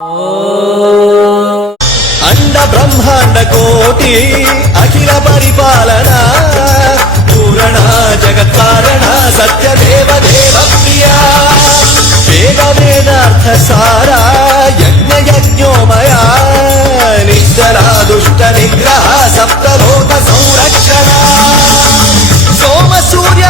అండ బ్రహ్మాండ కోటి అఖిల పరిపాలన పూరణ జగత్తారణ సత్యదేవ దేవ దేవ ప్రియా వేద వేదార్థ సారా యజ్ఞ యజ్ఞోమయా నిద్రా దుష్ట నిగ్రహ సప్తలోక సంరక్షణ సోమ సూర్య